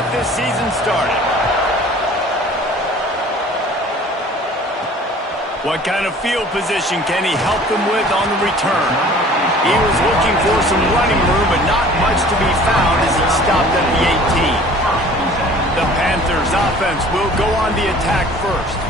get this season started. What kind of field position can he help them with on the return? He was looking for some running room, but not much to be found as he stopped at the 18. The Panthers' offense will go on the attack first.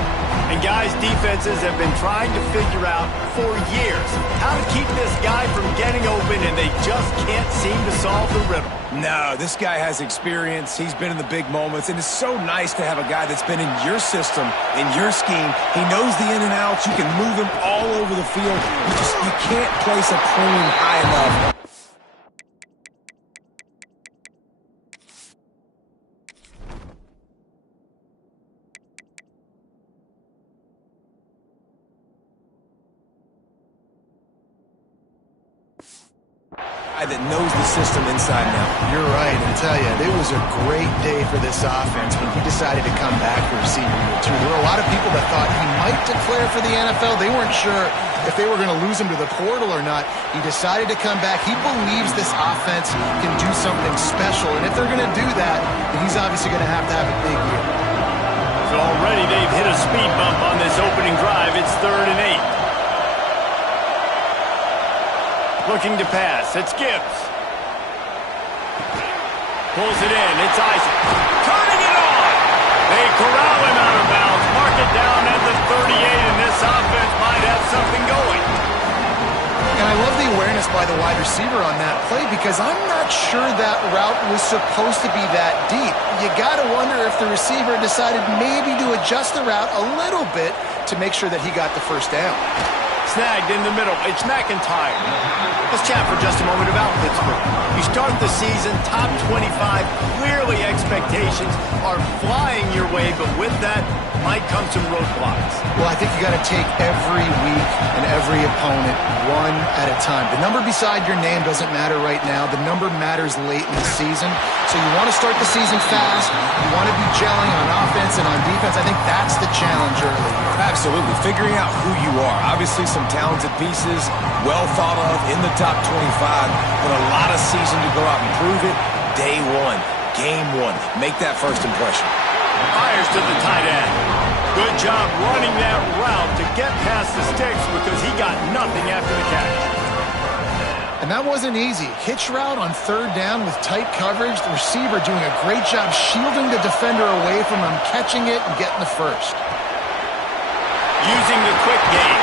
And guys, defenses have been trying to figure out for years how to keep this guy from getting open, and they just can't seem to solve the riddle. No, this guy has experience. He's been in the big moments, and it's so nice to have a guy that's been in your system, in your scheme. He knows the in and outs. You can move him all over the field. You can't place a cream high enough. That knows the system inside and out. You're right, and tell you, it was a great day for this offense when he decided to come back for receiver year 2. There were a lot of people that thought he might declare for the NFL. They weren't sure if they were going to lose him to the portal or not. He decided to come back. He believes this offense can do something special, and if they're going to do that, then he's obviously going to have a big year. So already they've hit a speed bump on this opening drive. It's 3rd and 8. Looking to pass. It's Gibbs. Pulls it in. It's Isaac. Turning it on. They corral him out of bounds. Mark it down at the 38, and this offense might have something going. And I love the awareness by the wide receiver on that play because I'm not sure that route was supposed to be that deep. You got to wonder if the receiver decided maybe to adjust the route a little bit to make sure that he got the first down. Snagged in the middle. It's McIntyre. Let's chat for just a moment about Pittsburgh. You start the season top 25. Clearly expectations are flying your way, but with that might come some roadblocks. Well, I think you got to take every week and every opponent one at a time. The number beside your name doesn't matter right now. The number matters late in the season. So you want to start the season fast. You want to be gelling on offense and on defense. I think that's the challenge early. Absolutely. Figuring out who you are. Obviously some talented pieces, well thought of in the top 25, but a lot of season to go out and prove it. Day one, game one. Make that first impression. Fires to the tight end. Good job running that route to get past the sticks because he got nothing after the catch. And that wasn't easy. Hitch route on 3rd down with tight coverage. The receiver doing a great job shielding the defender away from him, catching it and getting the first. Using the quick game.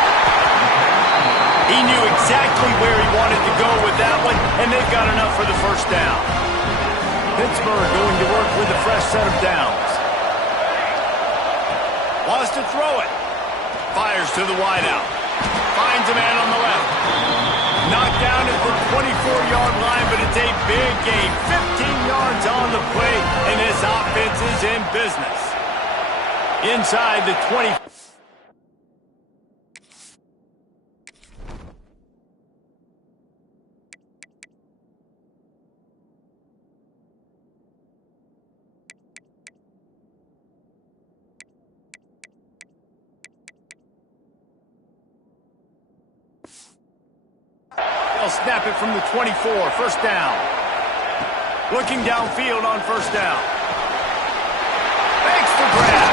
He knew exactly where he wanted to go with that one, and they've got enough for the first down. Pittsburgh going to work with a fresh set of downs. Wants to throw it. Fires to the wideout. Finds a man on the left. Knocked down at the 24-yard line, but it's a big gain. 15 yards on the play, and this offense is in business. Inside the 20. They'll snap it from the 24. First down. Looking downfield on first down. Makes the grab.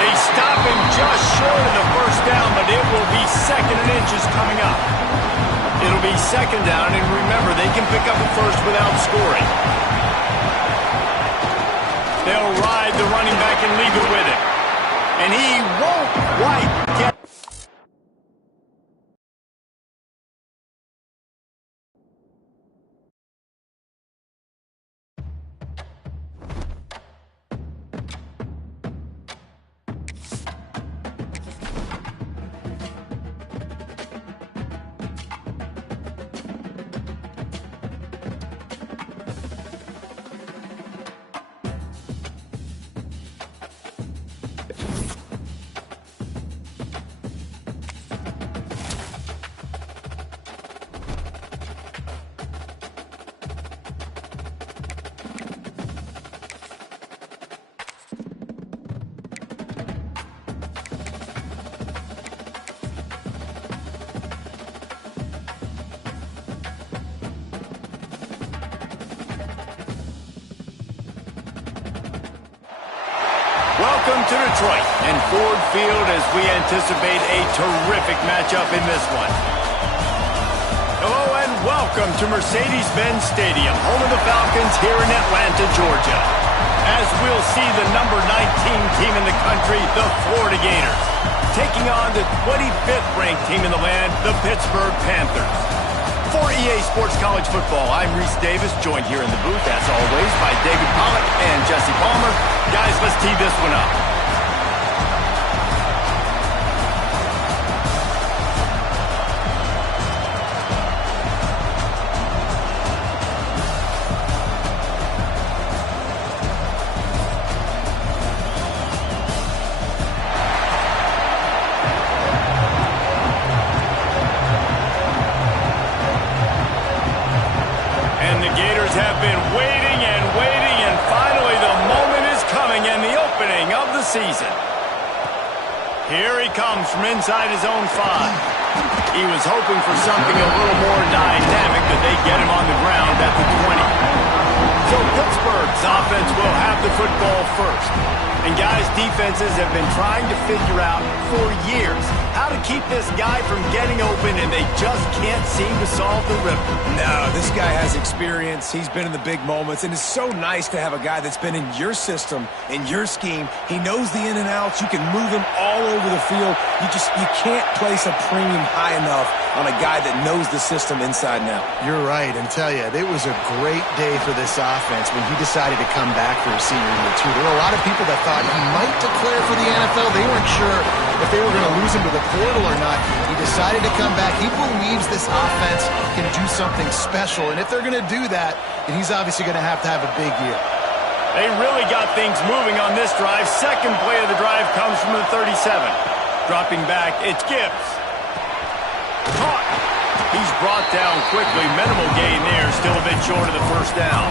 They stop him just short of the first down, but it will be 2nd and inches coming up. It'll be 2nd down, and remember, they can pick up a first without scoring. They'll ride the running back and leave it with him. And he won't quite get. Welcome to Detroit and Ford Field as we anticipate a terrific matchup in this one. Hello and welcome to Mercedes-Benz Stadium, home of the Falcons here in Atlanta, Georgia. As we'll see the number 19 team in the country, the Florida Gators, taking on the 25th ranked team in the land, the Pittsburgh Panthers. For EA Sports College Football, I'm Reese Davis, joined here in the booth, as always, by David Pollack and Jesse Palmer. Guys, let's tee this one up. Have been waiting and finally the moment is coming and the opening of the season. Here he comes from inside his own 5. He was hoping for something a little more dynamic, but they get him on the ground at the 20. So Pittsburgh's offense will have the football first. And guys, defenses have been trying to figure out for years how to keep this guy from getting open, and they just can't seem to solve the riddle. No, this guy has experience. He's been in the big moments, and it's so nice to have a guy that's been in your system, in your scheme. He knows the in and outs. You can move him all over the field. You can't place a premium high enough on a guy that knows the system inside and out. You're right, and tell you, it was a great day for this offense when he decided to come back for his senior year, too. There were a lot of people that thought he might declare for the NFL. They weren't sure if they were going to lose him to the portal or not. He decided to come back. He believes this offense can do something special, and if they're going to do that, then he's obviously going to have a big year. They really got things moving on this drive. Second play of the drive comes from the 37. Dropping back, it's Gibbs. Caught. He's brought down quickly. Minimal gain there. Still a bit short of the first down.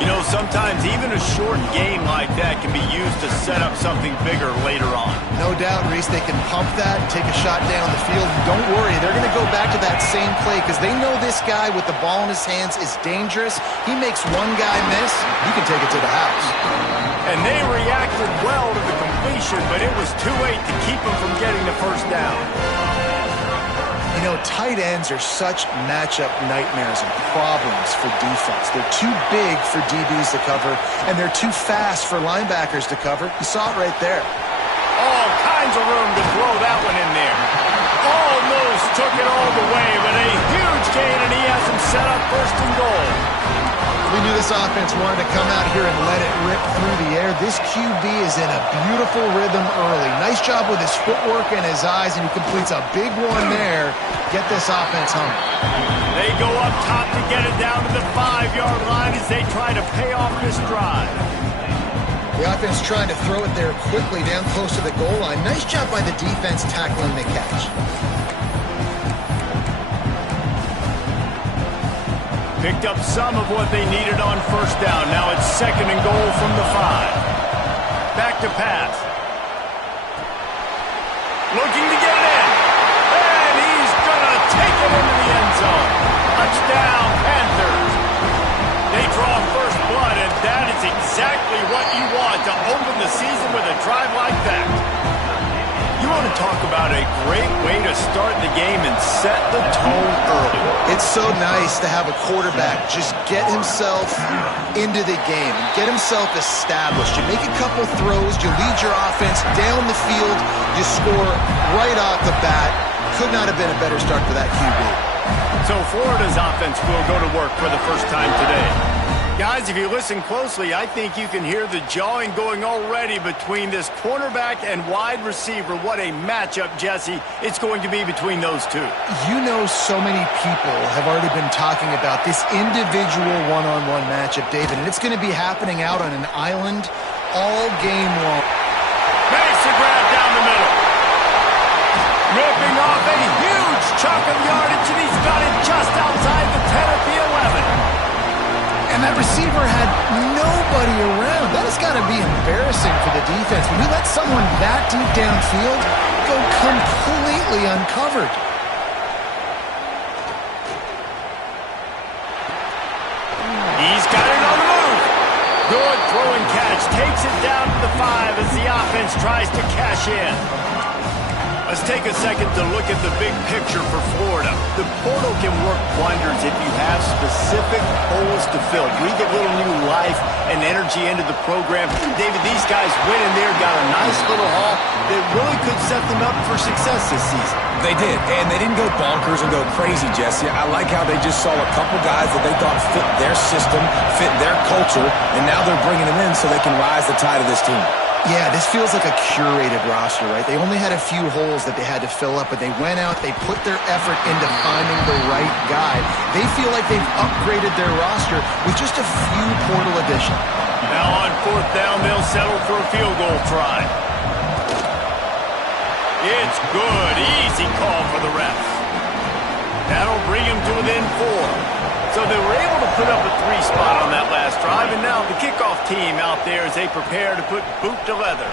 You know, sometimes even a short game like that can be used to set up something bigger later on. No doubt, Reese, they can pump that and take a shot down the field. And don't worry, they're going to go back to that same play because they know this guy with the ball in his hands is dangerous. He makes one guy miss, he can take it to the house. And they reacted well to the completion, but it was too late to keep him from getting the first down. You know, tight ends are such matchup nightmares and problems for defense. They're too big for DBs to cover, and they're too fast for linebackers to cover. You saw it right there. All kinds of room to throw that one in there. Almost took it all the way, but a huge gain, and he has him set up first and goal. We knew this offense wanted to come out here and let it rip through the air. This QB is in a beautiful rhythm early. Nice job with his footwork and his eyes, and he completes a big one there. Get this offense humming. They go up top to get it down to the 5-yard line as they try to pay off this drive. The offense trying to throw it there quickly down close to the goal line. Nice job by the defense tackling the catch. Picked up some of what they needed on first down. Now it's second and goal from the 5. Back to pass. Looking to get it in. And he's going to take it into the end zone. Touchdown, Panthers. They draw first blood, and that is exactly what you want to open the season with a drive like that. You want to talk about a great way to start the game and set the tone early. It's so nice to have a quarterback just get himself into the game, get himself established. You make a couple throws, you lead your offense down the field, you score right off the bat. Could not have been a better start for that QB. So Florida's offense will go to work for the first time today. Guys, if you listen closely, I think you can hear the jawing going already between this cornerback and wide receiver. What a matchup, Jesse, it's going to be between those two. You know, so many people have already been talking about this individual one-on-one matchup, David, and it's going to be happening out on an island all game long. Makes a grab down the middle. Ripping off a huge chunk of yardage, and he's got it just outside the 10 at the 11. And that receiver had nobody around. That has got to be embarrassing for the defense. When you let someone that deep downfield go completely uncovered. He's got it on the move. Good throw and catch. Takes it down to the 5 as the offense tries to cash in. Let's take a second to look at the big picture for Florida. The portal can work wonders if you have specific holes to fill. Breathe a little new life and energy into the program. David, these guys went in there, got a nice little haul that really could set them up for success this season. They did, and they didn't go bonkers and go crazy, Jesse. I like how they just saw a couple guys that they thought fit their system, fit their culture, and now they're bringing them in so they can rise the tide of this team. Yeah, this feels like a curated roster, right? They only had a few holes that they had to fill up, but they went out, they put their effort into finding the right guy. They feel like they've upgraded their roster with just a few portal additions. Now on 4th down, they'll settle for a field goal try. It's good. Easy call for the refs. That'll bring him to within 4. So they were able to put up a 3 spot on that last drive, and now the kickoff team out there as they prepare to put boot to leather.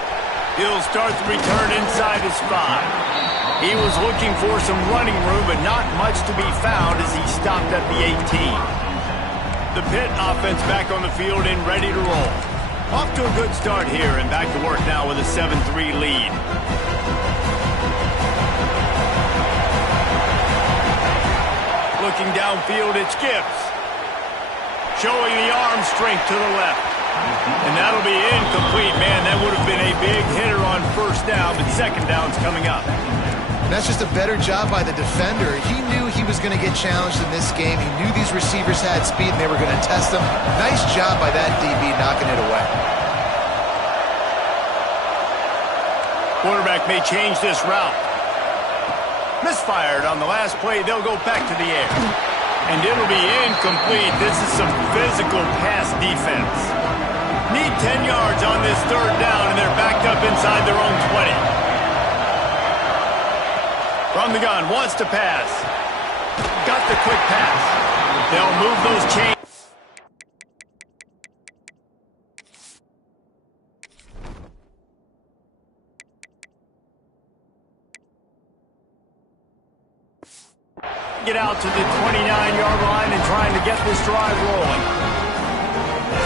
He'll start the return inside his 5. He was looking for some running room, but not much to be found as he stopped at the 18. The Pitt offense back on the field and ready to roll. Off to a good start here, and back to work now with a 7-3 lead. Looking downfield, it's Gibbs. Showing the arm strength to the left. And that'll be incomplete. Man, that would have been a big hitter on 1st down, but 2nd down's coming up. And that's just a better job by the defender. He knew he was going to get challenged in this game. He knew these receivers had speed and they were going to test him. Nice job by that DB knocking it away. Quarterback may change this route. Misfired on the last play. They'll go back to the air. And it'll be incomplete. This is some physical pass defense. Need 10 yards on this 3rd down, and they're backed up inside their own 20. From the gun, wants to pass. Got the quick pass. They'll move those chains. Get out to the 29-yard line and trying to get this drive rolling.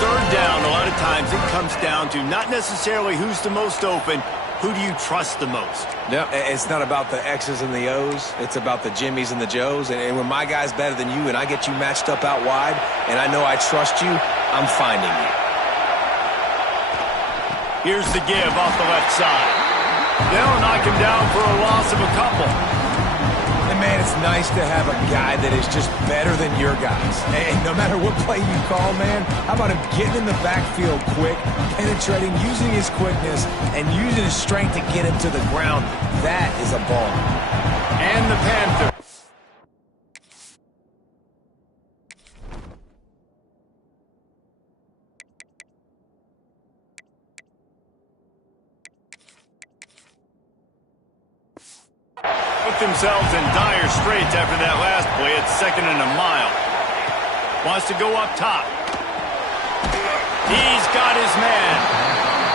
3rd down, a lot of times it comes down to not necessarily who's the most open, who do you trust the most? Yeah, it's not about the X's and the O's. It's about the Jimmies and the Joes. And when my guy's better than you and I get you matched up out wide and I know I trust you, I'm finding you. Here's the give off the left side. They'll knock him down for a loss of a couple. And, man, it's nice to have a guy that is just better than your guys. And no matter what play you call, man, how about him getting in the backfield quick, penetrating, using his quickness, and using his strength to get him to the ground? That is a ball. And the Panthers. Themselves in dire straits after that last play. It's 2nd and a mile. Wants to go up top. He's got his man.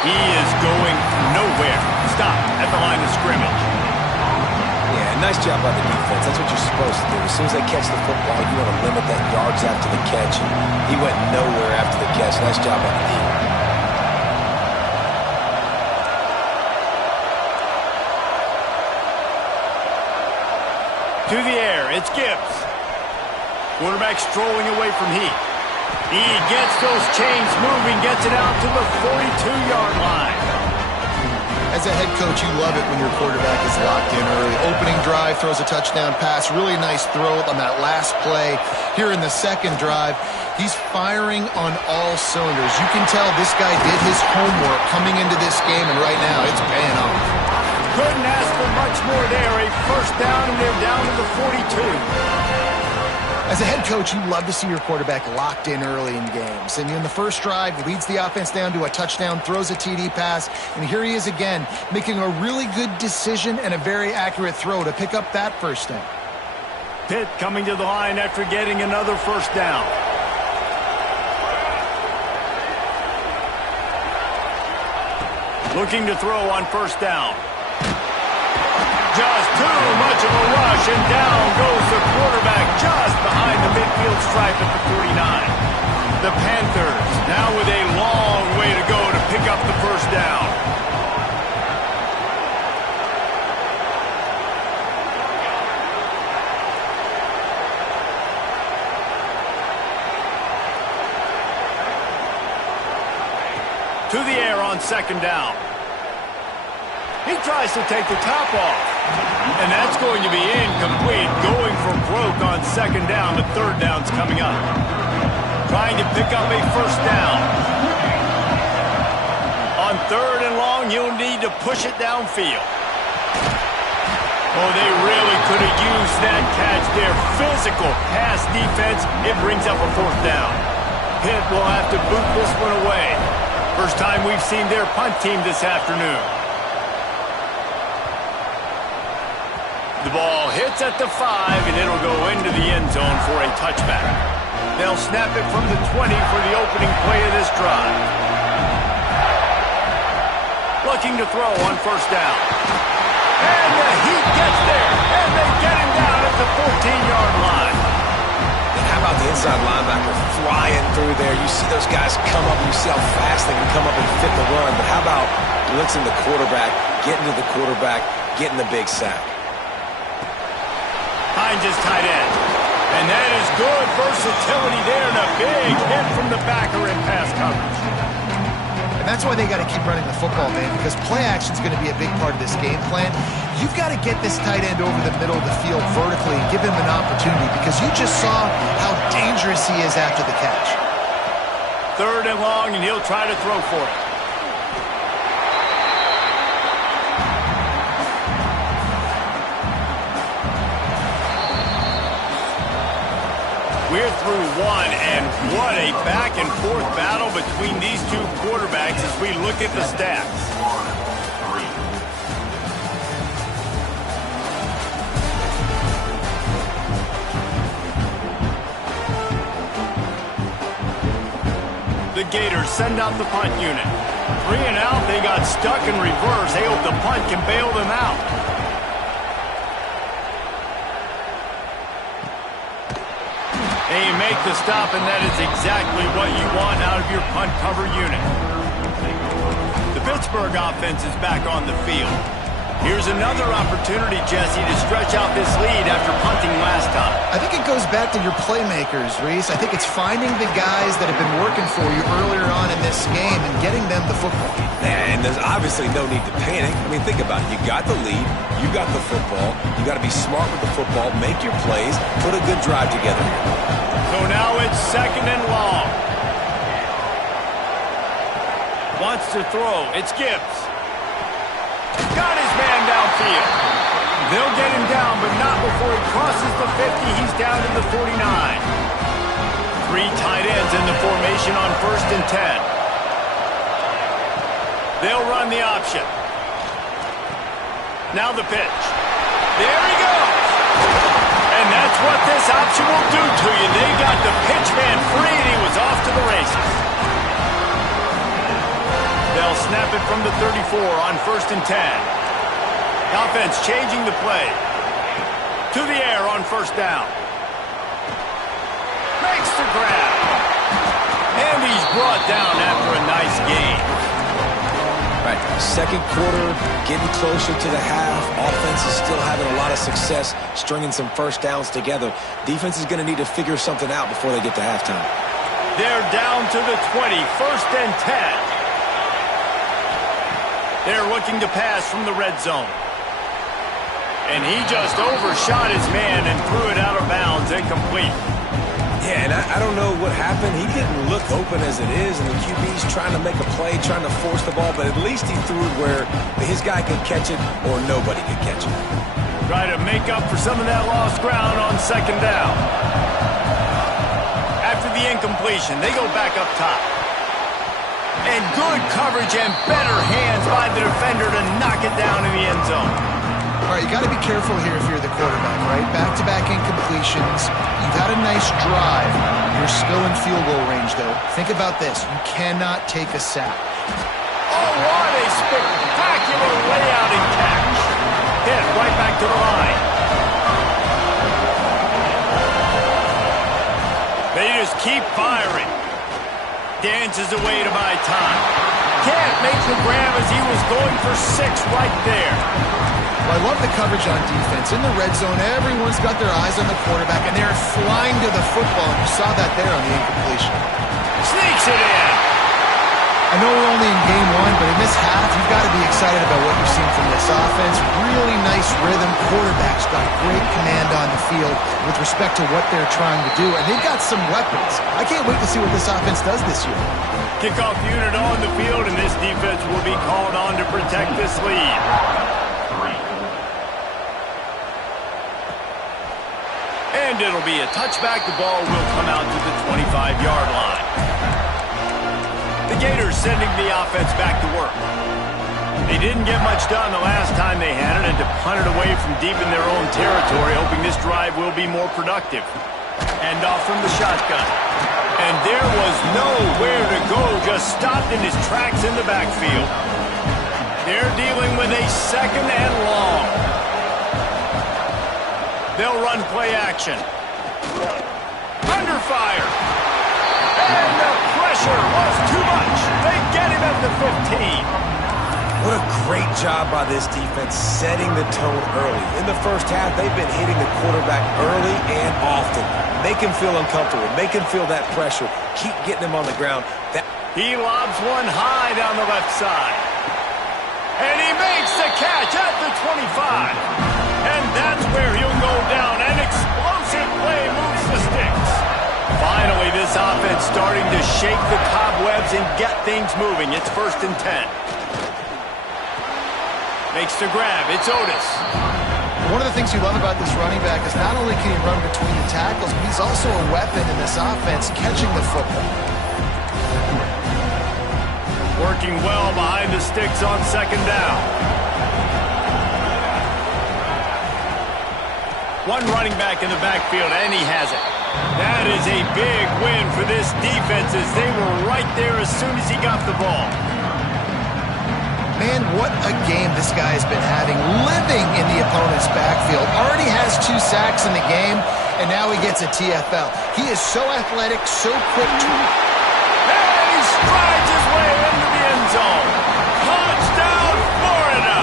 He is going nowhere. Stop at the line of scrimmage. Yeah, nice job by the defense. That's what you're supposed to do. As soon as they catch the football, you want to limit that yards after the catch. He went nowhere after the catch. Nice job by the defense. To the air, it's Gibbs. Quarterback strolling away from Heat. He gets those chains moving, gets it out to the 42-yard line. As a head coach, you love it when your quarterback is locked in early. Opening drive, throws a touchdown pass. Really nice throw on that last play. Here in the 2nd drive, he's firing on all cylinders. You can tell this guy did his homework coming into this game, and right now it's paying off. Couldn't ask for much more there. A 1st down, and they're down to the 42. As a head coach, you love to see your quarterback locked in early in games. And in the 1st drive, leads the offense down to a touchdown, throws a TD pass, and here he is again, making a really good decision and a very accurate throw to pick up that 1st down. Pitt coming to the line after getting another 1st down. Looking to throw on 1st down. Just too much of a rush, and down goes the quarterback just behind the midfield stripe at the 49. The Panthers now with a long To the air on second down. He tries to take the top off. And that's going to be incomplete. Going for broke on second down, but third down's coming up. Trying to pick up a first down. On third and long, he'll need to push it downfield. Oh, they really could have used that catch there. Physical pass defense. It brings up a fourth down. Pitt will have to boot this one away. First time we've seen their punt team this afternoon. The ball hits at the 5, and it'll go into the end zone for a touchback. They'll snap it from the 20 for the opening play of this drive. Looking to throw on first down. And the heat gets there, and they get him down at the 14-yard line. And how about the inside linebacker flying through there? You see those guys come up, and you see how fast they can come up and fit the run. But how about blitzing the quarterback, getting to the quarterback, getting the big sack? Hines is tight end. And that is good versatility there, and a big hit from the backer in pass coverage. And that's why they got to keep running the football, man, because play action is going to be a big part of this game plan. You've got to get this tight end over the middle of the field vertically and give him an opportunity, because you just saw how dangerous he is after the catch. Third and long, and he'll try to throw for it. We're through one, and what a back-and-forth battle between these two quarterbacks as we look at the stats. The Gators send out the punt unit. 3 and out, they got stuck in reverse. They hope the punt can bail them out. They make the stop, and that is exactly what you want out of your punt cover unit. The Pittsburgh offense is back on the field. Here's another opportunity, Jesse, to stretch out this lead after punting last time. I think it goes back to your playmakers, Reese. I think it's finding the guys that have been working for you earlier on in this game and getting them the football. And there's obviously no need to panic. I mean, think about it. You got the lead. You got the football. You got to be smart with the football. Make your plays. Put a good drive together. So now it's second and long. Wants to throw. It's Gibbs. Got his man downfield. They'll get him down, but not before he crosses the 50. He's down to the 49. 3 tight ends in the formation on 1st and 10. They'll run the option. Now the pitch. There he goes. And that's what this option will do to you. They got the pitch man free, and he was off to the races. They'll snap it from the 34 on 1st and 10. Offense changing the play. To the air on first down. Makes the grab. And he's brought down after a nice gain. Right, second quarter, getting closer to the half. Offense is still having a lot of success stringing some first downs together. Defense is going to need to figure something out before they get to halftime. They're down to the 20, 1st and 10. They're looking to pass from the red zone. And he just overshot his man and threw it out of bounds, incomplete. Yeah, and I don't know what happened. He didn't look open as it is, and the QB's trying to make a play, trying to force the ball, but at least he threw it where his guy could catch it or nobody could catch it. Try to make up for some of that lost ground on second down. After the incompletion, they go back up top. And good coverage and better hands by the defender to knock it down in the end zone. All right, you got to be careful here if you're the quarterback, right? Back-to-back incompletions. You've had a nice drive. You're still in field goal range, though. Think about this. You cannot take a sack. Oh, what a spectacular layout and catch. Hit right back to the line. They just keep firing. Dances away to buy time. Can't make the grab as he was going for 6 right there. Well, I love the coverage on defense. In the red zone, everyone's got their eyes on the quarterback, and they're flying to the football. And you saw that there on the incompletion. Sneaks it in. I know we're only in game one, but in this half, you've got to be excited about what you're seeing from this offense. Really nice rhythm. Quarterback's got great command on the field with respect to what they're trying to do, and they've got some weapons. I can't wait to see what this offense does this year. Kickoff unit on the field, and this defense will be called on to protect this lead. And it'll be a touchback. The ball will come out to the 25-yard line. The Gators sending the offense back to work. They didn't get much done the last time they had it, and to punt it away from deep in their own territory, hoping this drive will be more productive. And off from the shotgun. And there was nowhere to go, just stopped in his tracks in the backfield. They're dealing with a second and long. They'll run play action. Under fire. And the pressure was too much. They get him at the 15. What a great job by this defense setting the tone early. In the first half, they've been hitting the quarterback early and often. Make him feel uncomfortable. Make him feel that pressure. Keep getting him on the ground. He lobs one high down the left side. And he makes the catch at the 25. And that's where he'll go down. An explosive play moves the sticks. Finally, this offense starting to shake the cobwebs and get things moving. It's 1st and 10. Makes the grab. It's Otis. One of the things you love about this running back is not only can he run between the tackles, but he's also a weapon in this offense catching the football. Working well behind the sticks on 2nd down. One running back in the backfield, and he has it. That is a big win for this defense as they were right there as soon as he got the ball. Man, what a game this guy has been having, living in the opponent's backfield. Already has 2 sacks in the game, and now he gets a TFL. He is so athletic, so quick to... And he strides his way into the end zone. Touchdown, Florida!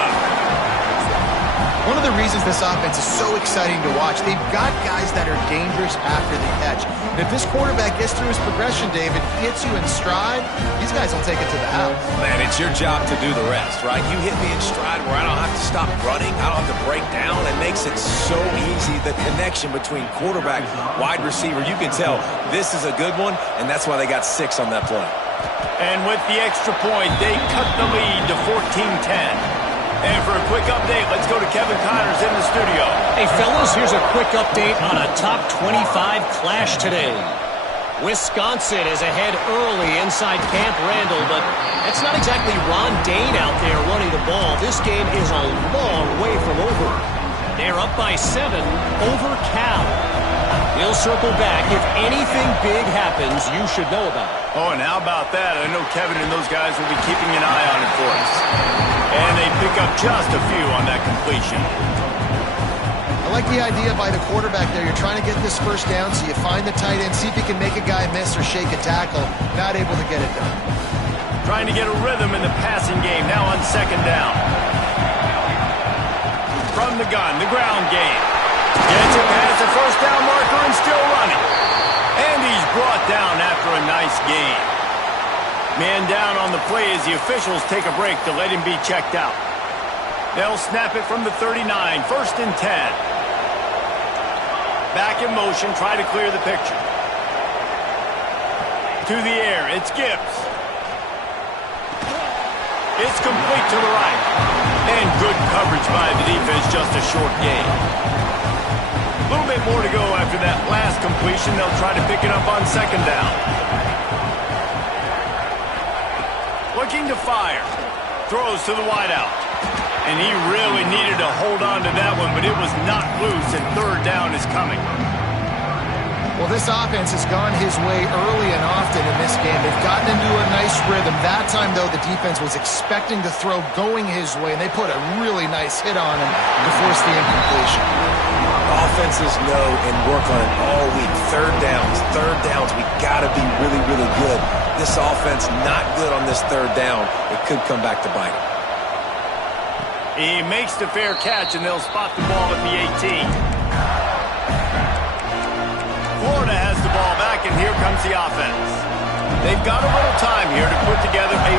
One of the reasons this offense is so exciting to watch, they've got guys that are dangerous after the catch. And if this quarterback gets through his progression, David, hits you in stride, these guys will take it to the house. Man, it's your job to do the rest, right? You hit me in stride where I don't have to stop running. I don't have to break down. It makes it so easy, the connection between quarterback, wide receiver. You can tell this is a good one, and that's why they got 6 on that play. And with the extra point, they cut the lead to 14-10. And for a quick update, let's go to Kevin Connors in the studio. Hey, fellas, here's a quick update on a top 25 clash today. Wisconsin is ahead early inside Camp Randall, but that's not exactly Ron Dane out there running the ball. This game is a long way from over. They're up by 7 over Cal. We'll circle back. If anything big happens, you should know about it. Oh, and how about that? I know Kevin and those guys will be keeping an eye on it for us. And they pick up just a few on that completion. I like the idea by the quarterback there. You're trying to get this first down, so you find the tight end, see if you can make a guy miss or shake a tackle. Not able to get it done. Trying to get a rhythm in the passing game now on 2nd down. From the gun, the ground game. Gets it past the 1st down marker and still running. And he's brought down after a nice gain. Man down on the play as the officials take a break to let him be checked out. They'll snap it from the 39, 1st and 10. Back in motion, try to clear the picture. To the air, it's Gibbs. It's complete to the right. And good coverage by the defense, just a short gain. A little bit more to go after that last completion. They'll try to pick it up on 2nd down. Looking to fire. Throws to the wideout. And he really needed to hold on to that one, but it was not loose, and 3rd down is coming. Well, this offense has gone his way early and often in this game. They've gotten into a nice rhythm. That time, though, the defense was expecting to throw going his way, and they put a really nice hit on him to force the incompletion. Offenses know and work on it all week. 3rd downs. We got to be really, really good. This offense not good on this 3rd down. It could come back to bite him. He makes the fair catch, and they'll spot the ball at the 18. Florida has the ball back, and here comes the offense. They've got a little time here to put together a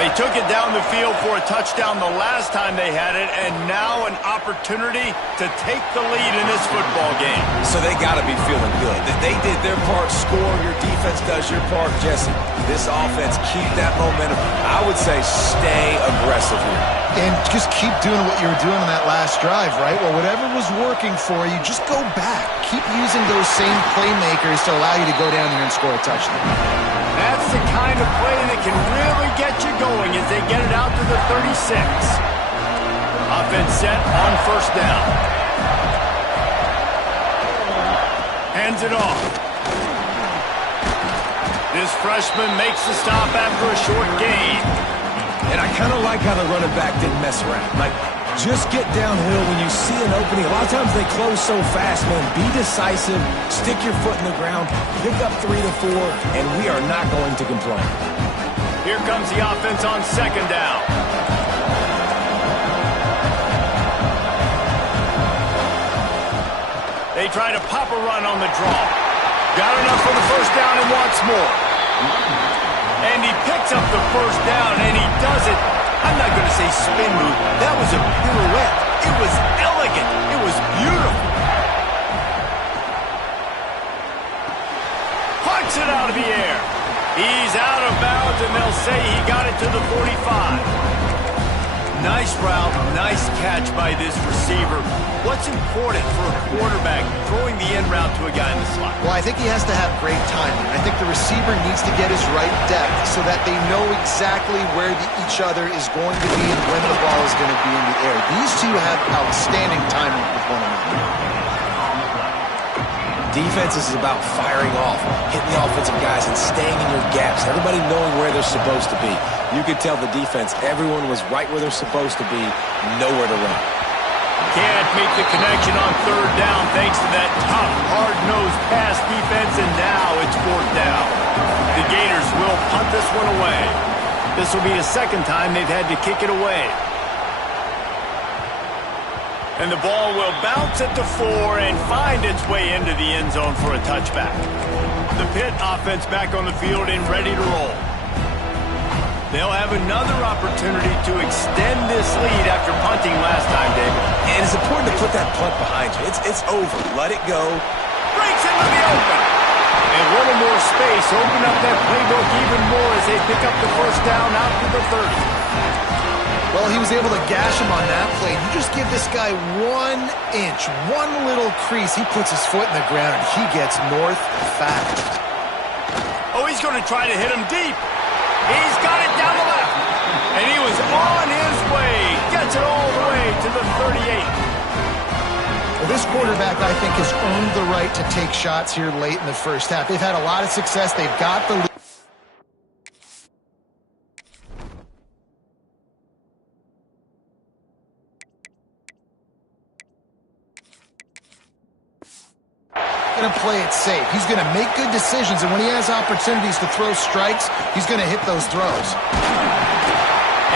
They took it down the field for a touchdown the last time they had it, and now an opportunity to take the lead in this football game. So they got to be feeling good. They did their part, score, your defense does your part. Jesse, this offense, keep that momentum. I would say stay aggressive here. And just keep doing what you were doing on that last drive, right? Well, whatever was working for you, just go back. Keep using those same playmakers to allow you to go down here and score a touchdown. That's the kind of play that can really get you going as they get it out to the 36. Offense set on first down. Hands it off. This freshman makes the stop after a short gain. And I kind of like how the running back didn't mess around. Like, just get downhill when you see an opening. A lot of times they close so fast, man. Be decisive, stick your foot in the ground, pick up 3 to 4, and we are not going to complain. Here comes the offense on second down. They try to pop a run on the draw. Got enough for the first down and wants more. And he picks up the first down, and he does it. I'm not going to say spin move. That was a pirouette. It was elegant. It was beautiful. Punts it out of the air. He's out of bounds, and they'll say he got it to the 45. Nice route, nice catch by this receiver. What's important for a quarterback throwing the in route to a guy in the slot? Well, I think he has to have great timing. I think the receiver needs to get his right depth so that they know exactly where each other is going to be and when the ball is going to be in the air. These two have outstanding timing with one another. Defense is about firing off, hitting the offensive guys, and staying in your gaps. Everybody knowing where they're supposed to be. You could tell the defense, everyone was right where they're supposed to be, nowhere to run. Can't make the connection on third down thanks to that tough, hard-nosed pass defense, and now it's fourth down. The Gators will punt this one away. This will be the second time they've had to kick it away. And the ball will bounce at the 4 and find its way into the end zone for a touchback. The Pitt offense back on the field and ready to roll. They'll have another opportunity to extend this lead after punting last time, David. And it's important to put that punt behind you. It's over. Let it go. Breaks into the open. And a little more space. Open up that playbook even more as they pick up the first down out to the 30. Well, he was able to gash him on that play. You just give this guy 1 inch, one little crease. He puts his foot in the ground, and he gets north fast. Oh, he's going to try to hit him deep. He's got it down the left. And he was on his way. Gets it all the way to the 38. Well, this quarterback, I think, has earned the right to take shots here late in the first half. They've had a lot of success. They've got the lead. Going to play it safe. He's going to make good decisions, and when he has opportunities to throw strikes, he's going to hit those throws.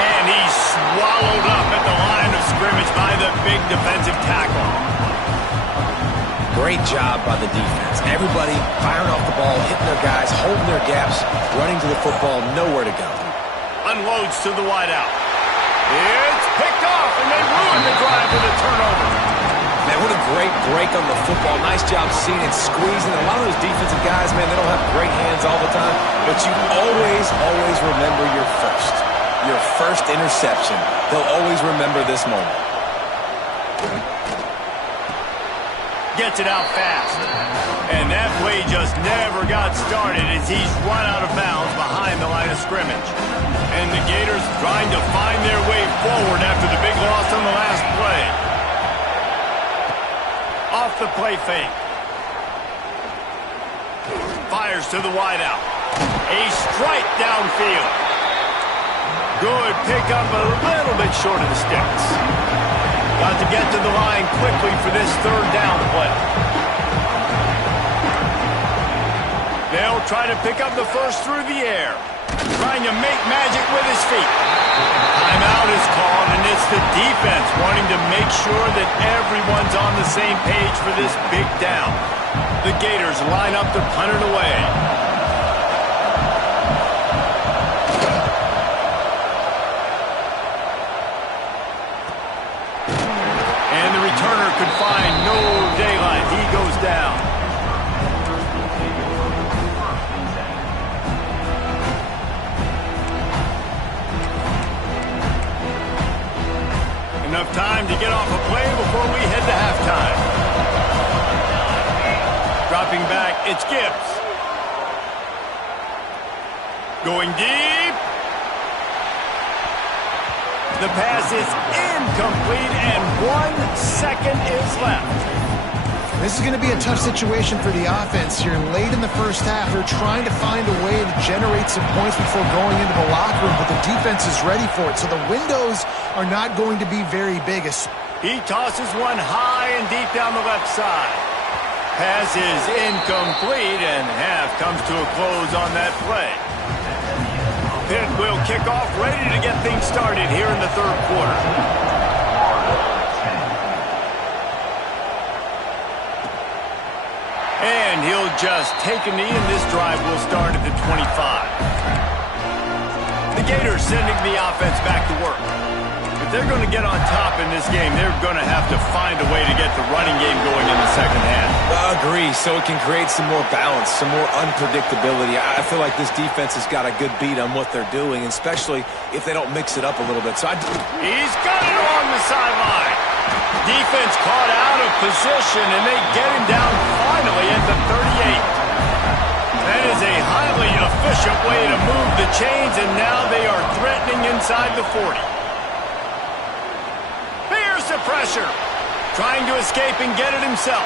And he's swallowed up at the line of scrimmage by the big defensive tackle. Great job by the defense. Everybody firing off the ball, hitting their guys, holding their gaps, running to the football, nowhere to go. Unloads to the wideout. It's picked off, and they ruin the drive with a turnover. Man, what a great break on the football. Nice job seeing it, squeezing. A lot of those defensive guys, man, they don't have great hands all the time, but you always remember your first interception. They'll always remember this moment. Gets it out fast. And that play just never got started as he's run out of bounds behind the line of scrimmage. And the Gators trying to find their way forward after the big loss on the last play. Off the play fake. Fires to the wideout. A strike downfield. Good pickup, a little bit short of the sticks. Got to get to the line quickly for this third down play. They'll try to pick up the first through the air. Trying to make magic with his feet. Timeout is called, and it's the defense wanting to make sure that everyone's on the same page for this big down. The Gators line up to punt it away. enough time to get off a play before we head to halftime. Dropping back, it's Gibbs. Going deep. The pass is incomplete, and 1 second is left. This is going to be a tough situation for the offense here. Late in the first half, they're trying to find a way to generate some points before going into the locker room, but the defense is ready for it, so the windows are not going to be very big. He tosses one high and deep down the left side. Pass is incomplete, and half comes to a close on that play. Pitt will kick off, ready to get things started here in the third quarter. And he'll just take a knee, and this drive will start at the 25. The Gators sending the offense back to work. If they're going to get on top in this game, they're going to have to find a way to get the running game going in the second half. I agree, so it can create some more balance, some more unpredictability. I feel like this defense has got a good beat on what they're doing, especially if they don't mix it up a little bit. He's got it along the sideline. Defense caught out of position, and they get him down finally at the 38. That is a highly efficient way to move the chains, and now they are threatening inside the 40. Here's the pressure. Trying to escape and get it himself.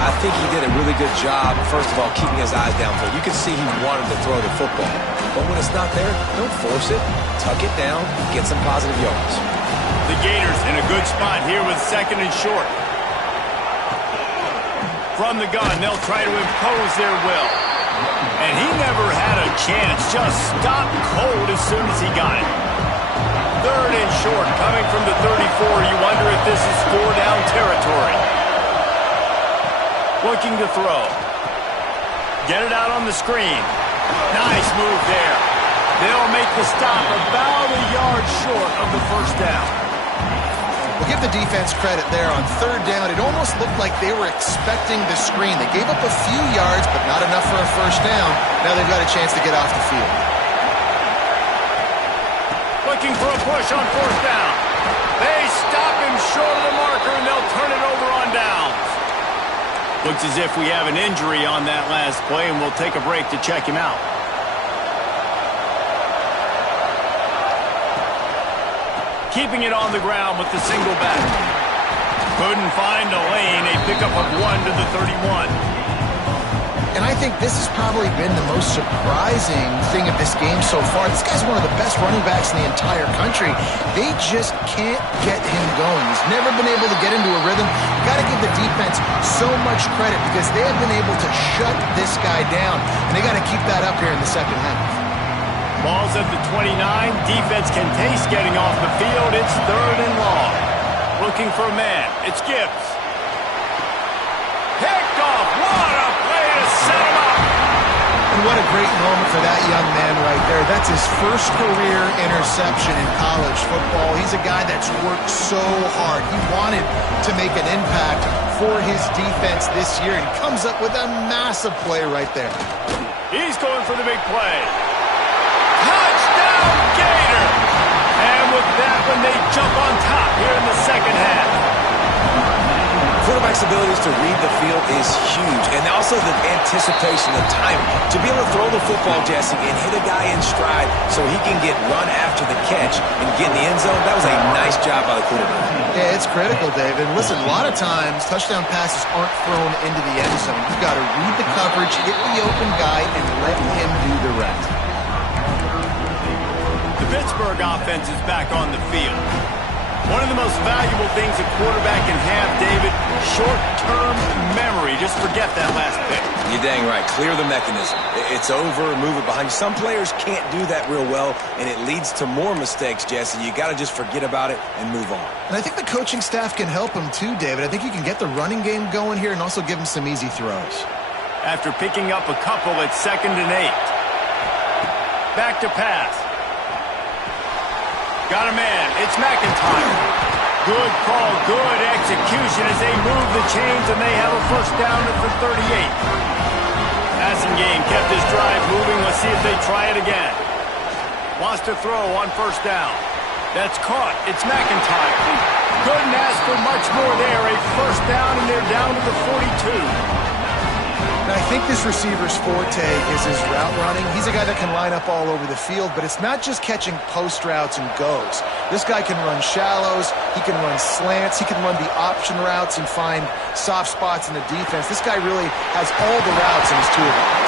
I think he did a really good job, first of all, keeping his eyes downfield. You can see he wanted to throw the football. But when it's not there, don't force it. Tuck it down, get some positive yards. The Gators in a good spot here with second and short. From the gun, they'll try to impose their will. And he never had a chance, just stopped cold as soon as he got it. Third and short, coming from the 34. You wonder if this is 4-down territory. Looking to throw. Get it out on the screen. Nice move there. They'll make the stop about a yard short of the first down. We'll give the defense credit there on third down. It almost looked like they were expecting the screen. They gave up a few yards, but not enough for a first down. Now they've got a chance to get off the field. Looking for a push on fourth down. They stop him short of the marker, and they'll turn it over on downs. Looks as if we have an injury on that last play, and we'll take a break to check him out. Keeping it on the ground with the single back. Couldn't find a lane. A pickup of 1 to the 31. And I think this has probably been the most surprising thing of this game so far. This guy's one of the best running backs in the entire country. They just can't get him going. He's never been able to get into a rhythm. You've got to give the defense so much credit because they have been able to shut this guy down. And they got to keep that up here in the second half. Ball's at the 29. Defense can taste getting off the field. It's third and long. Looking for a man. It's Gibbs. Picked off. What a play to set him up. And what a great moment for that young man right there. That's his first career interception in college football. He's a guy that's worked so hard. He wanted to make an impact for his defense this year, and he comes up with a massive play right there. He's going for the big play. Touchdown, Gator! And with that one, they jump on top here in the second half. Quarterback's abilities to read the field is huge, and also the anticipation, the timing. To be able to throw the football, Jesse, and hit a guy in stride so he can get run after the catch and get in the end zone, that was a nice job by the quarterback. Yeah, it's critical, David. Listen, a lot of times, touchdown passes aren't thrown into the end zone. You've got to read the coverage, hit the open guy, and let him do the rest. The Pittsburgh offense is back on the field. One of the most valuable things a quarterback can have, David, short-term memory. Just forget that last pick. You're dang right. Clear the mechanism. It's over, move it behind you. Some players can't do that real well, and it leads to more mistakes, Jesse. You got to just forget about it and move on. And I think the coaching staff can help him too, David. I think you can get the running game going here and also give him some easy throws. After picking up a couple at 2nd and 8. Back to pass. Got a man. It's McIntyre. Good call, good execution as they move the chains, and they have a first down at the 38. Passing game kept this drive moving. Let's see if they try it again. Wants to throw on first down. That's caught. It's McIntyre. Couldn't ask for much more there. A first down, and they're down to the 42. Now, I think this receiver's forte is his route running. He's a guy that can line up all over the field, but it's not just catching post routes and goes. This guy can run shallows, he can run slants, he can run the option routes and find soft spots in the defense. This guy really has all the routes in his toolbox.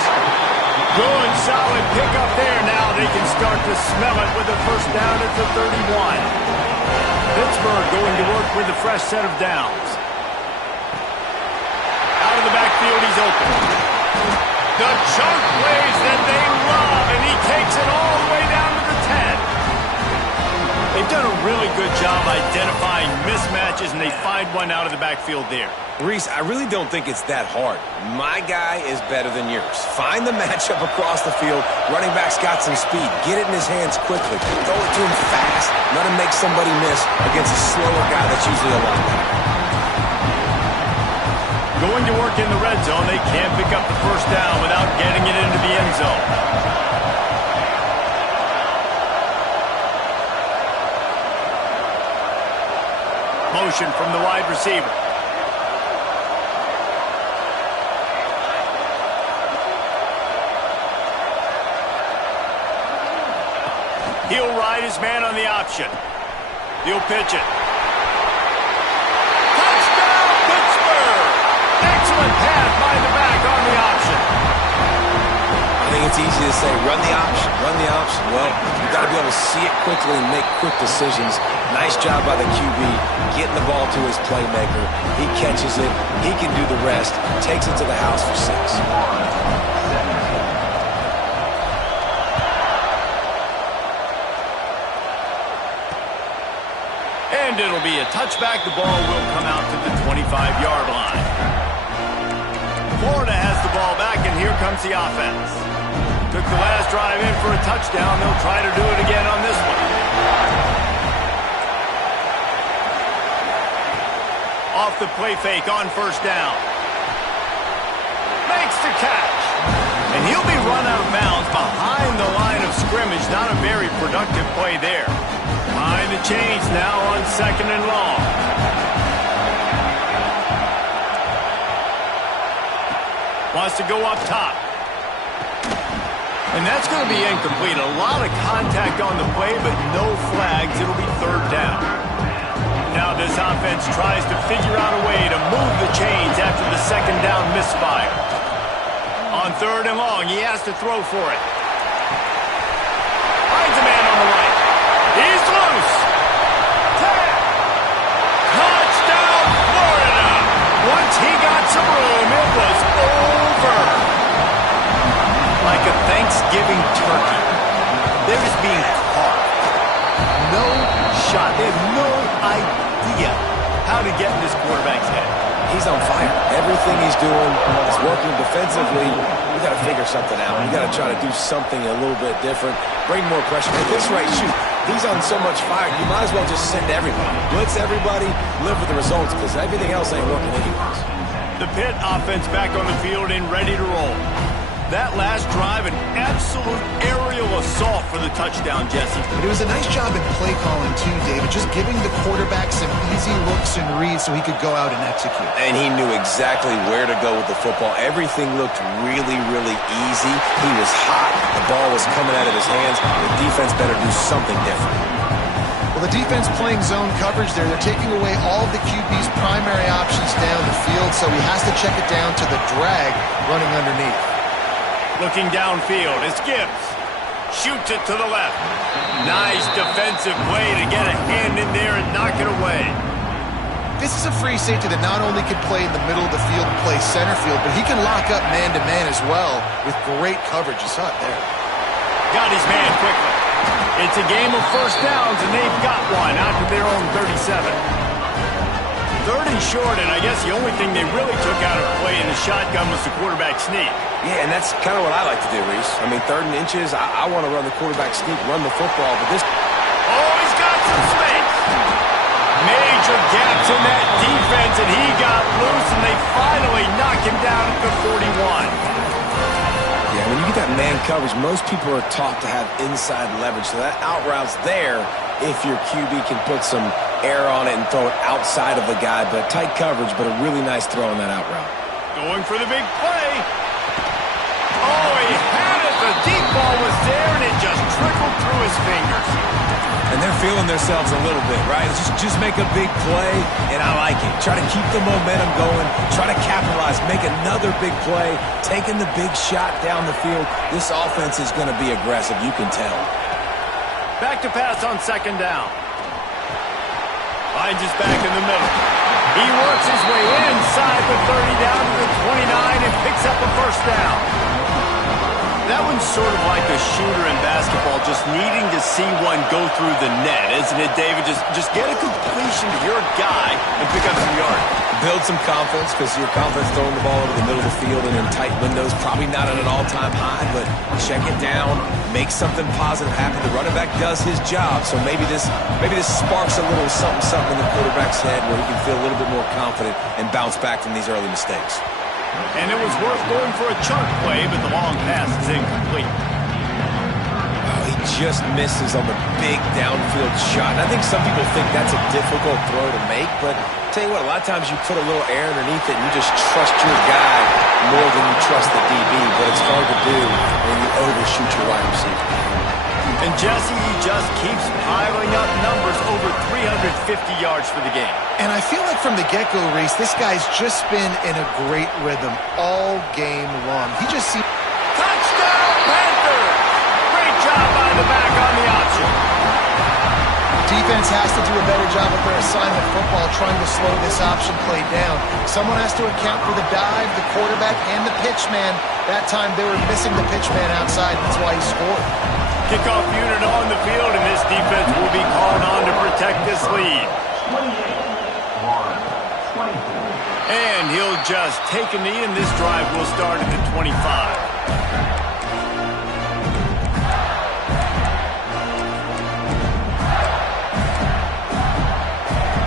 Good, solid pickup there. Now they can start to smell it with a first down at the 31. Pittsburgh going to work with a fresh set of downs. Out of the backfield, he's open. The chunk plays that they love, and he takes it all the way down to the 10. They've done a really good job identifying mismatches, and they find one out of the backfield there. Reese, I really don't think it's that hard. My guy is better than yours. Find the matchup across the field. Running back's got some speed. Get it in his hands quickly. Throw it to him fast. Let him make somebody miss against a slower guy that's usually a linebacker. Going to work in the red zone. They can't pick up the first down without getting it into the end zone. Motion from the wide receiver. He'll ride his man on the option. He'll pitch it. Touchdown, Pittsburgh! Excellent pass by the back on the option. I think it's easy to say, run the option, run the option. Well, you've got to be able to see it quickly and make quick decisions. Nice job by the QB, getting the ball to his playmaker. He catches it. He can do the rest. Takes it to the house for 6. And it'll be a touchback. The ball will come out to the 25-yard line. Florida has the ball back, and here comes the offense. Took the last drive in for a touchdown. They'll try to do it again on this one. Off the play fake on first down. Makes the catch. And he'll be run out of bounds behind the line of scrimmage. Not a very productive play there. Behind the chains now on 2nd and long. Wants to go up top. And that's going to be incomplete. A lot of contact on the play, but no flags. It'll be 3rd down. Now this offense tries to figure out a way to move the chains after the 2nd down misfire. On 3rd and long, he has to throw for it. Finds a man on the right. He's loose. Touchdown, Florida. Once he got some room, it was over. Like a Thanksgiving turkey. They're just being caught. No shot. They have no idea how to get in this quarterback's head. He's on fire. Everything he's doing is working defensively. We got to figure something out. We got to try to do something a little bit different. Bring more pressure. At this rate, shoot. He's on so much fire, you might as well just send everybody. Blitz everybody, live with the results, because everything else ain't working anyways. The Pitt offense back on the field and ready to roll. That last drive, an absolute aerial assault for the touchdown, Jesse. It was a nice job in play calling, too, David, just giving the quarterback some easy looks and reads so he could go out and execute. And he knew exactly where to go with the football. Everything looked really, really easy. He was hot. The ball was coming out of his hands. The defense better do something different. Well, the defense playing zone coverage there. They're taking away all of the QB's primary options down the field, so he has to check it down to the drag running underneath. Looking downfield, it's Gibbs. Shoots it to the left. Nice defensive play to get a hand in there and knock it away. This is a free safety that not only can play in the middle of the field and play center field, but he can lock up man-to-man as well with great coverage. You saw it there. Got his man quickly. It's a game of first downs, and they've got one out to their own 37. 3rd and short, and I guess the only thing they really took out of play in the shotgun was the quarterback sneak. Yeah, and that's kind of what I like to do, Reese. I mean, 3rd and inches, I want to run the quarterback sneak, run the football, but this... Oh, he's got some space. Major gaps in that defense, and he got loose, and they finally knock him down at the 41. Yeah, when you get you've got man coverage, most people are taught to have inside leverage. So that out route's there if your QB can put some air on it and throw it outside of the guy. But tight coverage, but a really nice throw on that out route. Going for the big play. Oh, he had it. The deep ball was there, and it just trickled through his fingers. And they're feeling themselves a little bit, right? Just make a big play, and I like it. Try to keep the momentum going. Try to capitalize. Make another big play. Taking the big shot down the field. This offense is going to be aggressive. You can tell. Back to pass on second down. Finds his back in the middle. He works his way inside the 30 down to the 29 and picks up a first down. That one's sort of like a shooter in basketball, just needing to see one go through the net, isn't it, David? Just get a completion to your guy and pick up some yardage. Build some confidence, because your confidence throwing the ball over the middle of the field and in tight windows, probably not at an all-time high, but check it down, make something positive happen. The running back does his job, so maybe this sparks a little something in the quarterback's head where he can feel a little bit more confident and bounce back from these early mistakes. And it was worth going for a chunk play, but the long pass is incomplete. Oh, he just misses on the big downfield shot. And I think some people think that's a difficult throw to make, but I'll tell you what, a lot of times you put a little air underneath it and you just trust your guy more than you trust the DB, but it's hard to do when you overshoot your wide receiver. And Jesse, he just keeps piling up numbers over 350 yards for the game. And I feel like from the get-go, Reese, this guy's just been in a great rhythm all game long. He just seems... Touchdown, Panthers! Great job by the back on the option. Defense has to do a better job of their assignment football, trying to slow this option play down. Someone has to account for the dive, the quarterback, and the pitch man. That time they were missing the pitch man outside. That's why he scored. Kickoff unit on the field, and this defense will be called on to protect this lead. And he'll just take a knee, and this drive will start at the 25.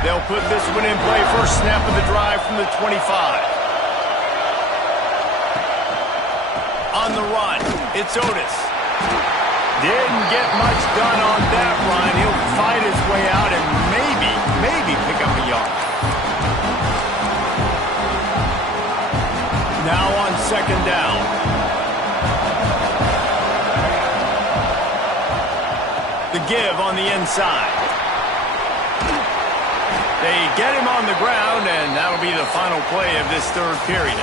They'll put this one in play. First snap of the drive from the 25. On the run, it's Otis. Didn't get much done on that run. He'll fight his way out and maybe pick up a yard. Now on second down. The give on the inside. They get him on the ground, and that'll be the final play of this third period.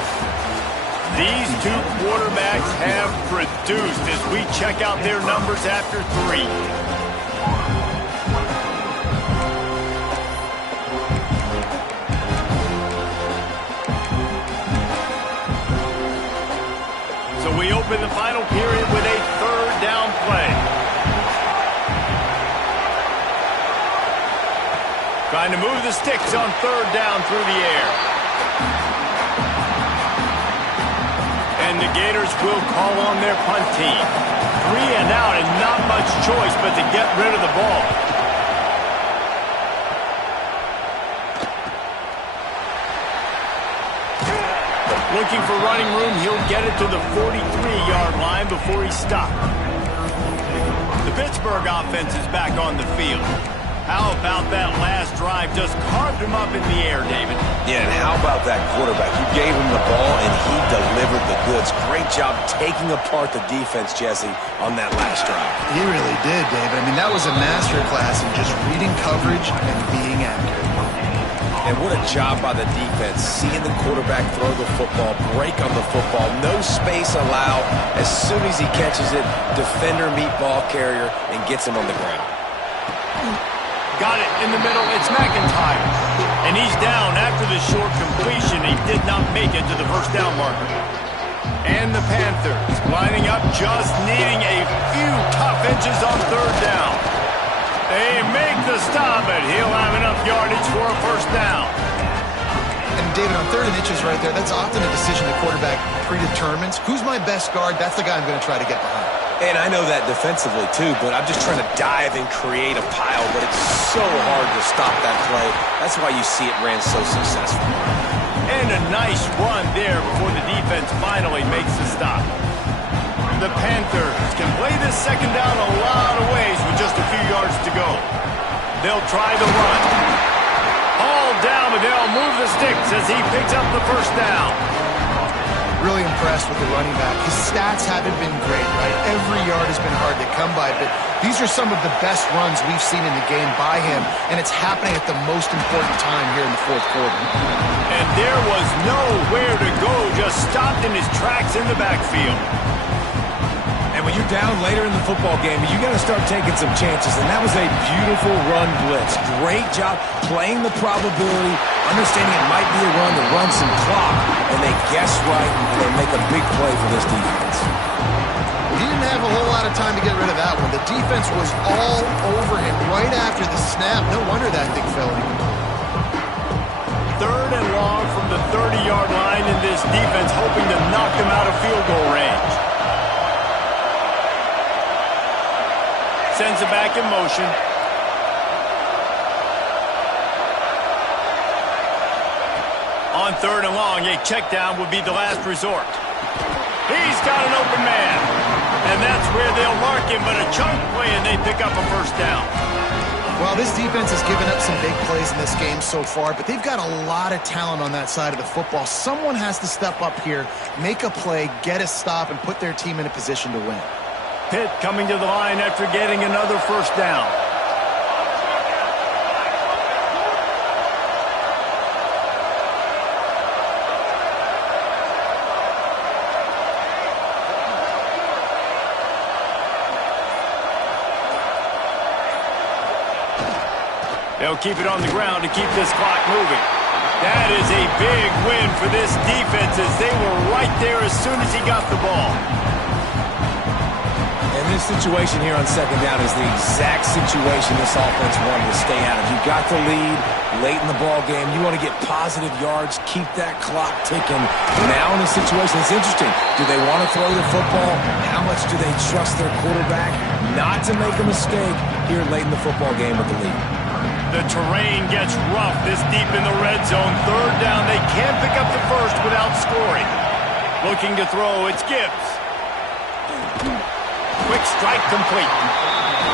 These two quarterbacks have produced as we check out their numbers after 3. So we open the final period with a third down play. Trying to move the sticks on third down through the air. And the Gators will call on their punt team. 3 and out and not much choice but to get rid of the ball. Looking for running room, he'll get it to the 43-yard line before he's stopped. The Pittsburgh offense is back on the field. How about that last drive? Just carved him up in the air, David. Yeah, and how about that quarterback? You gave him the ball, and he delivered the goods. Great job taking apart the defense, Jesse, on that last drive. He really did, David. I mean, that was a masterclass in just reading coverage and being accurate. And what a job by the defense, seeing the quarterback throw the football, break on the football, no space allowed. As soon as he catches it, defender meet ball carrier and gets him on the ground. Got it in the middle. It's McIntyre. And he's down after the short completion. He did not make it to the first down marker. And the Panthers lining up, just needing a few tough inches on third down. They make the stop, but he'll have enough yardage for a first down. And David, on third and inches right there, that's often a decision the quarterback predetermines. Who's my best guard? That's the guy I'm going to try to get behind. And I know that defensively, too, but I'm just trying to dive and create a pile, but it's so hard to stop that play. That's why you see it ran so successful. And a nice run there before the defense finally makes the stop. the Panthers can play this second down a lot of ways with just a few yards to go. They'll try the run. Hauled down, but they'll move the sticks as he picks up the first down. Really impressed with the running back. His stats haven't been great, right? Every yard has been hard to come by, but these are some of the best runs we've seen in the game by him, and it's happening at the most important time here in the fourth quarter. And there was nowhere to go, just stopped in his tracks in the backfield. And when you're down later in the football game, you got to start taking some chances, and that was a beautiful run blitz. Great job playing the probability, understanding it might be a run to run some clock, and they guess right, and they make a big play for this defense. He didn't have a whole lot of time to get rid of that one. The defense was all over him right after the snap. No wonder that thing fell incomplete. Third and long from the 30-yard line, in this defense hoping to knock them out of field goal range. Sends it back in motion. On third and long, a check down would be the last resort. He's got an open man. And that's where they'll mark him, but a chunk play and they pick up a first down. Well, this defense has given up some big plays in this game so far, but they've got a lot of talent on that side of the football. Someone has to step up here, make a play, get a stop, and put their team in a position to win. Pitt coming to the line after getting another first down. They'll keep it on the ground to keep this clock moving. That is a big win for this defense as they were right there as soon as he got the ball. And this situation here on second down is the exact situation this offense wanted to stay out of. You got the lead late in the ball game. You want to get positive yards, keep that clock ticking. Now in a situation, it's interesting. Do they want to throw the football? How much do they trust their quarterback not to make a mistake here late in the football game with the lead? The terrain gets rough this deep in the red zone. Third down, they can't pick up the first without scoring. Looking to throw, it's Gibbs. Quick strike complete.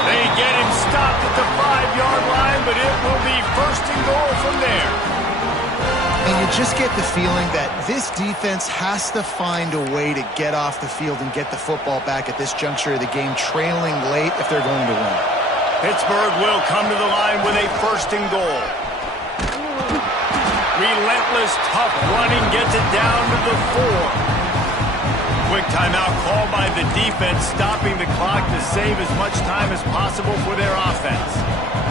They get him stopped at the 5-yard line, but it will be first and goal from there. And you just get the feeling that this defense has to find a way to get off the field and get the football back at this juncture of the game, trailing late if they're going to win. Pittsburgh will come to the line with a first and goal. Relentless, tough running gets it down to the 4. Quick timeout called by the defense, stopping the clock to save as much time as possible for their offense.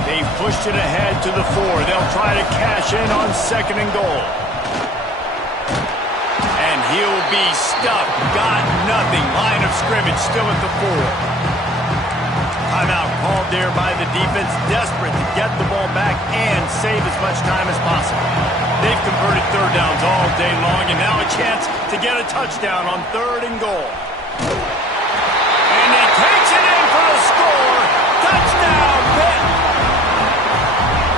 They pushed it ahead to the 4. They'll try to cash in on second and goal. And he'll be stuffed. Got nothing. Line of scrimmage still at the 4. Timeout called there by the defense, desperate to get the ball back and save as much time as possible. They've converted third downs all day long, and now a chance to get a touchdown on third and goal. And he takes it in for a score. Touchdown, Pitt!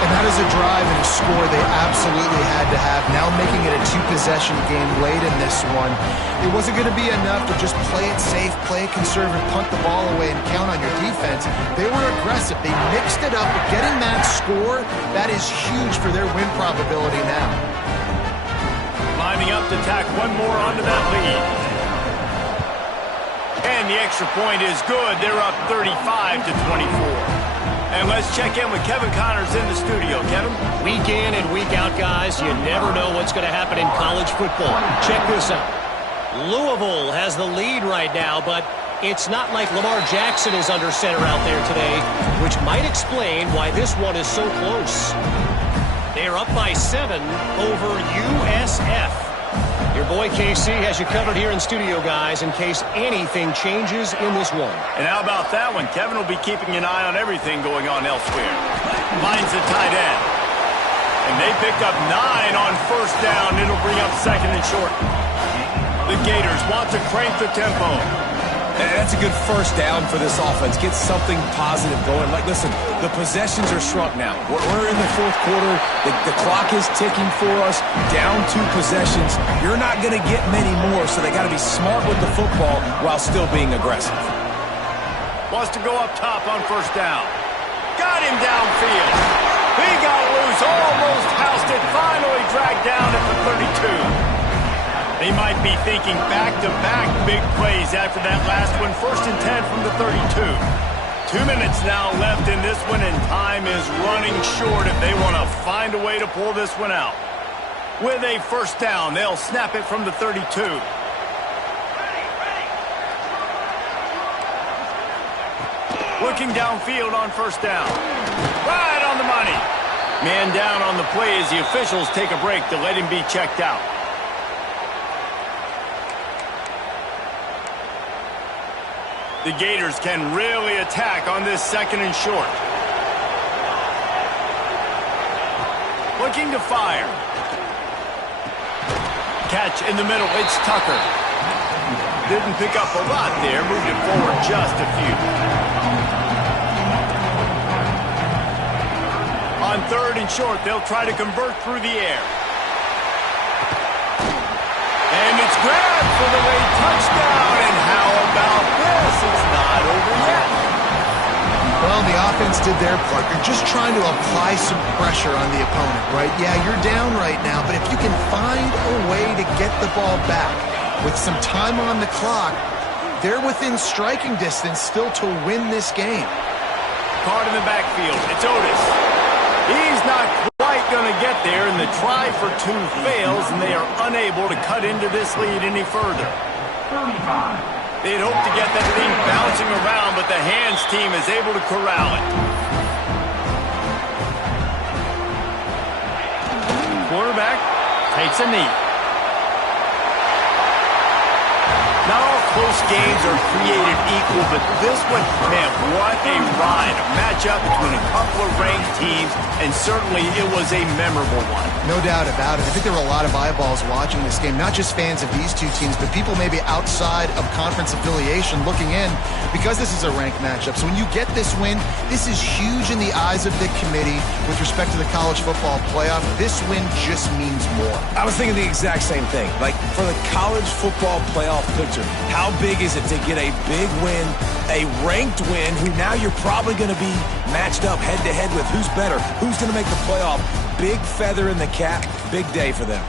And that is a drive and a score they absolutely had to have. Now making it a 2-possession game late in this one. It wasn't going to be enough to just play it safe, play it conservative, punt the ball away, and count on your defense. They were aggressive. They mixed it up, but getting that score, that is huge for their win probability now. Lining up to tack one more onto that lead. And the extra point is good. They're up 35-24. And let's check in with Kevin Connors in the studio. Kevin? Week in and week out, guys, you never know what's going to happen in college football. Check this out. Louisville has the lead right now, but it's not like Lamar Jackson is under center out there today, which might explain why this one is so close. They're up by 7 over USF. Your boy KC has you covered here in studio, guys, in case anything changes in this one. And how about that one? Kevin will be keeping an eye on everything going on elsewhere. Finds the tight end. And they picked up 9 on first down. It'll bring up second and short. The Gators want to crank the tempo. That's a good first down for this offense. Get something positive going. Like, listen, the possessions are shrunk now. We're in the fourth quarter. The clock is ticking for us. Down 2 possessions. You're not going to get many more, so they got to be smart with the football while still being aggressive. Wants to go up top on first down. Got him downfield. He got loose, almost housed it, finally dragged down at the 32. They might be thinking back-to-back big plays after that last one. 1st and 10 from the 32. 2 minutes now left in this one, and time is running short if they want to find a way to pull this one out. With a first down, they'll snap it from the 32. Looking downfield on first down. Right on the money. Man down on the play as the officials take a break to let him be checked out. The Gators can really attack on this 2nd and short. Looking to fire. Catch in the middle. It's Tucker. Didn't pick up a lot there. Moved it forward just a few. On 3rd and short, they'll try to convert through the air. And it's grabbed for the late touchdown. And how about this? It's not over yet. Well, the offense did their part. You're just trying to apply some pressure on the opponent, right? Yeah, you're down right now, but if you can find a way to get the ball back with some time on the clock, they're within striking distance still to win this game. Caught in the backfield. It's Otis. He's not quite going to get there, and the try for 2 fails, and they are unable to cut into this lead any further. They'd hope to get that thing bouncing around, but the hands team is able to corral it. Quarterback takes a knee. Not all close games are created equal, but this one, man, what a ride. A matchup between a couple of ranked teams, and certainly it was a memorable one. No doubt about it. I think there were a lot of eyeballs watching this game, not just fans of these 2 teams, but people maybe outside of conference affiliation looking in, because this is a ranked matchup. So when you get this win, this is huge in the eyes of the committee with respect to the college football playoff. This win just means more. I was thinking the exact same thing. Like, for the college football playoff picture, how big is it to get a big win, a ranked win, who now you're probably going to be matched up head-to-head with who's better, who's going to make the playoff. Big feather in the cap, big day for them.